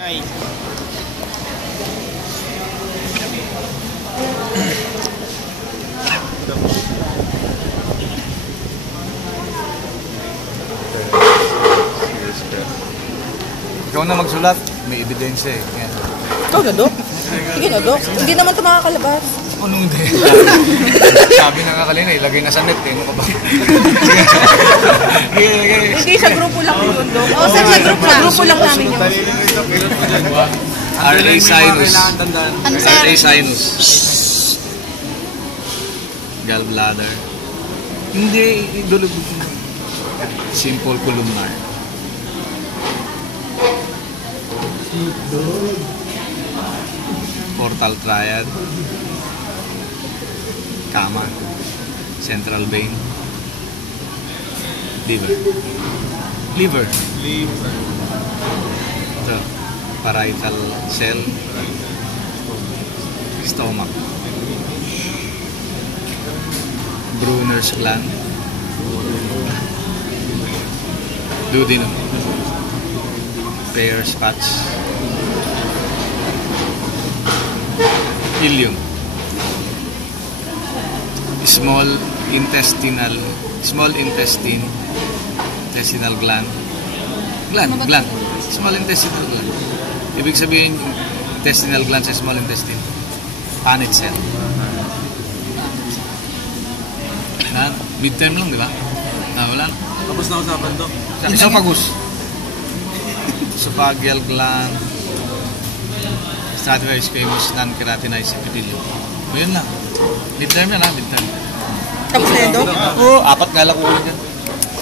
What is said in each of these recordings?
Ay. Ikaw na magsulat, may ebidensya eh. Yan. Ikaw na, Dok? Sige na, Dok. Hindi naman ito makakalabas. Anong hindi? Sabi na nga kanina, ilagay na sa net eh. Ano ka ba? Hindi, sa grupo lang yun, Dok. Oo, sa grupo lang namin yun. RA sinus. RA sinus. Gallbladder. Hindi, idulog. Simple columnar. Portal triad. Kama. Central vein. Liver. Liver. Ito. Parietal cell. Stomach. Brunner's gland. Duodenum. Peyer's patch. Ileum. Small intestine gland. Small intestinal gland. Ibig sabihin, intestinal gland sa small intestine. Panit cell. Midterm lang, di ba? Wala na. Tapos na usapan to. Esophagus. Esophageal gland. Stratified squamous non-keratinized epithelium. O yun lang. Midterm yan ha, midterm. Tapos na yun, Dok? Oo, 4 nga lang ulit yan.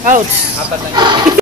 Ouch. 4 na yun.